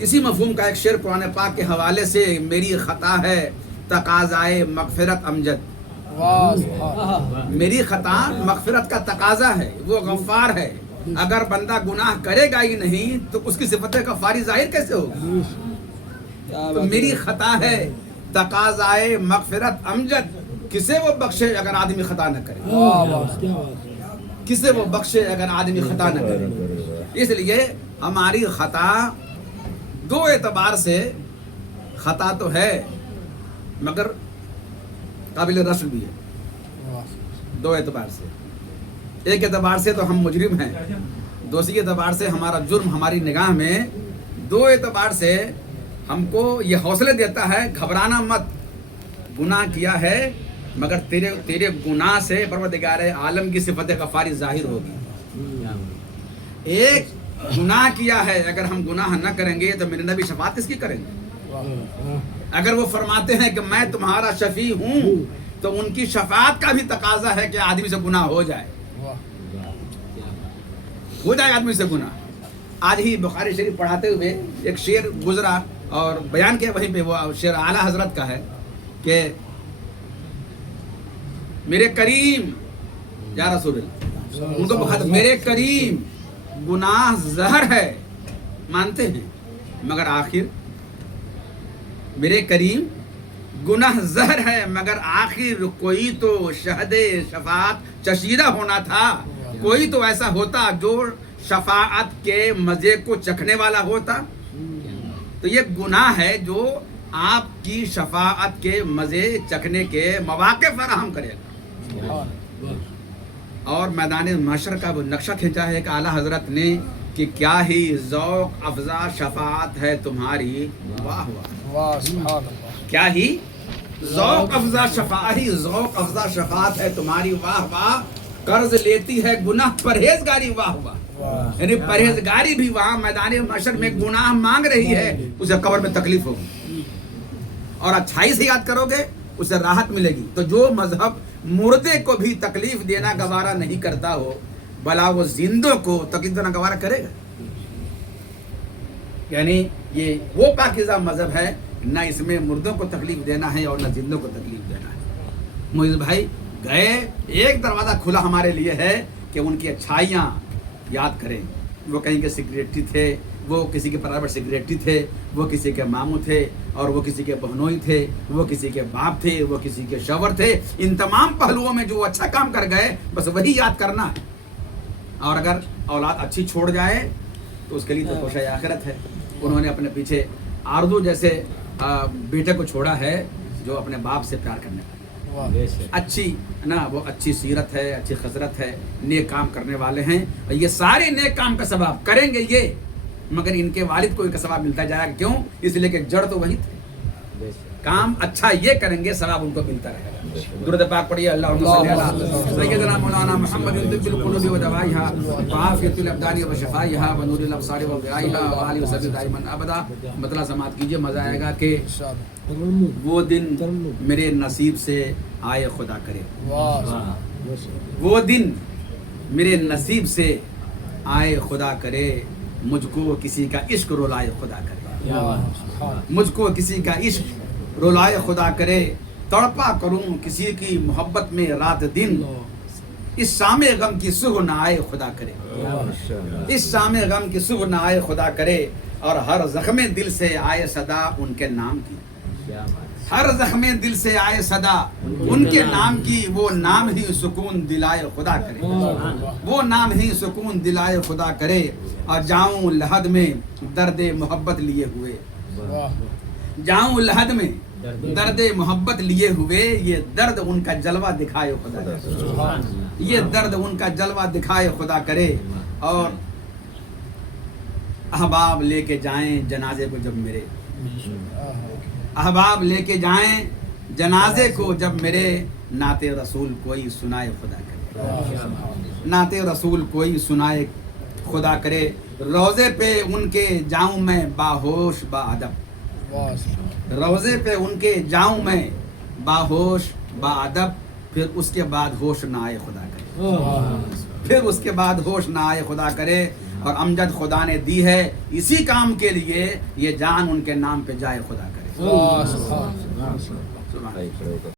اسی مفہوم کا ایک شعر قرآن پاک کے حوالے سے، میری خطا ہے تقاضائے مغفرت امجد. میری خطا مغفرت کا تقاضا ہے، وہ غفار ہے. اگر بندہ گناہ کرے گا ہی نہیں تو اس کی صفت غفاری ظاہر کیسے ہوگی؟ تو میری خطا ہے تقاضائے مغفرت امجد. کسے وہ بخشے اگر آدمی خطا نہ کرے؟ کسے وہ بخشے اگر آدمی خطا نہ کرے؟ اس لیے ہماری خطا دو اعتبار سے خطا تو ہے مگر قابل رفع بھی ہے. دو اعتبار سے، ایک اعتبار سے تو ہم مجرم ہیں، دوسری اعتبار سے ہمارا جرم ہماری نگاہ میں، دو اعتبار سے ہم کو یہ حوصلے دیتا ہے گھبرانا مت، گناہ کیا ہے مگر تیرے گناہ سے پروردگار عالم کی صفت غفاری ظاہر ہوگی. ایک گناہ کیا ہے، اگر ہم گناہ نہ کریں گے تو میرے نبی شفاعت کس کی کریں گے؟ اگر وہ فرماتے ہیں کہ میں تمہارا شفیع ہوں تو ان کی شفاعت کا بھی تقاضا ہے کہ آدمی سے گناہ ہو جائے آدمی سے گناہ. آج ہی بخاری شریف پڑھاتے ہوئے ایک شعر گزرا اور بیان کیا وہیں پہ، وہ شعر اعلیٰ حضرت کا ہے کہ میرے کریم یا رسول اللہ، ان کو بخاطب میرے کریم گناہ زہر ہے مانتے ہیں مگر آخر، میرے کریم گناہ زہر ہے مگر آخر کوئی تو شہد شفاعت چشیدہ ہونا تھا، کوئی تو ایسا ہوتا جو شفاعت کے مزے کو چکھنے والا ہوتا. تو یہ گناہ ہے جو آپ کی شفاعت کے مزے چکھنے کے مواقع فراہم کرے گا. اور میدان محشر کا وہ نقشہ کھینچا ہے کہ اعلیٰ حضرت نے کہ کیا ہی ذوق افزا شفاعت ہے تمہاری، واہ واہ، کیا ہی ذوق افزا شفاعت ہے تمہاری، واہ واہ. قرض لیتی ہے گناہ پرہیزگاری، واہ واہ. یعنی پرہیزگاری بھی وہاں میدان محشر میں گناہ مانگ رہی ہے، اسے قبر میں تکلیف ہوگی، اور اچھائی سے یاد کرو گے اسے راحت ملے گی. تو جو مذہب مردے کو بھی تکلیف دینا گوارا نہیں کرتا ہو، بلا وہ زندوں کو تکلیف دینا گوارا کرے گا؟ یعنی یہ وہ پاکیزہ مذہب ہے، نہ اس میں مردوں کو تکلیف دینا ہے اور نہ زندوں کو تکلیف دینا ہے. معزز بھائی گئے، ایک دروازہ کھلا ہمارے لیے ہے کہ ان کی اچھائیاں یاد کریں. وہ کہیں کے سیکریٹری تھے، وہ کسی کے پرائیویٹ سیکریٹری تھے، وہ کسی کے ماموں تھے، اور وہ کسی کے بہنوئی تھے، وہ کسی کے باپ تھے، وہ کسی کے شوہر تھے. ان تمام پہلوؤں میں جو اچھا کام کر گئے بس وہی یاد کرنا ہے. اور اگر اولاد اچھی چھوڑ جائے تو اس کے لیے تو کوشش آخرت ہے. انہوں نے اپنے پیچھے آرزو جیسے بیٹے کو چھوڑا ہے جو اپنے باپ سے پیار کرنے کا، اچھی نا، وہ اچھی سیرت ہے، اچھی خسرت ہے، نیک کام کرنے والے ہیں. یہ سارے نیک کام کا ثواب کریں گے یہ، مگر ان کے والد کو ایک ثواب ملتا جائے گا. کیوں؟ اس لیے کہ جڑ تو وہی تھے. کام اچھا یہ کریں گے ثواب ان کو ملتا رہے گا. درود پاک پڑھیے اللہم صلی علی سیدنا مولانا محمد طب القلوب و دوائها وعافیۃ الابدان و شفائها و نور الابصار و ضیائها و آلہ وصحبہ دائما ابدا. مطلع سماعت کیجیے، مزہ آئے گا کہ وہ دن میرے نصیب سے آئے خدا کرے، وہ دن میرے نصیب سے آئے خدا کرے، مجھ کو کسی کا عشق رولائے خدا کرے، مجھ کو کسی کا عشق رولائے خدا کرے. تڑپا کروں کسی کی محبت میں رات دن، اس شام غم کی صبح نہ آئے خدا کرے، اس شام غم کی صبح نہ آئے خدا کرے. اور ہر زخم دل سے آئے صدا ان کے نام کی، ہر زخم دل سے آئے صدا ان کے نام کی، وہ نام ہی سکون دلائے خدا کرے، وہ نام ہی سکون دلائے خدا کرے. اور جاؤں لحد میں درد محبت لیے ہوئے، جاؤں لحد میں درد محبت لیے ہوئے، یہ درد ان کا جلوہ دکھائے خدا کرے، یہ درد ان کا جلوہ دکھائے خدا کرے. اور احباب لے کے جائیں جنازے کو جب میرے، احباب لے کے جائیں جنازے کو جب میرے، نعت رسول کوئی سنائے خدا کرے، نعت رسول کوئی سنائے خدا کرے. روضے پہ ان کے جاؤں میں باہوش با ادب، روضے پہ ان کے جاؤں میں باہوش با ادب، پھر اس کے بعد ہوش نہ آئے خدا کرے، پھر اس کے بعد ہوش نہ آئے خدا کرے. اور امجد خدا نے دی ہے اسی کام کے لیے، یہ جان ان کے نام پہ جائے خدا کرے. اللہ. سبحان اللہ.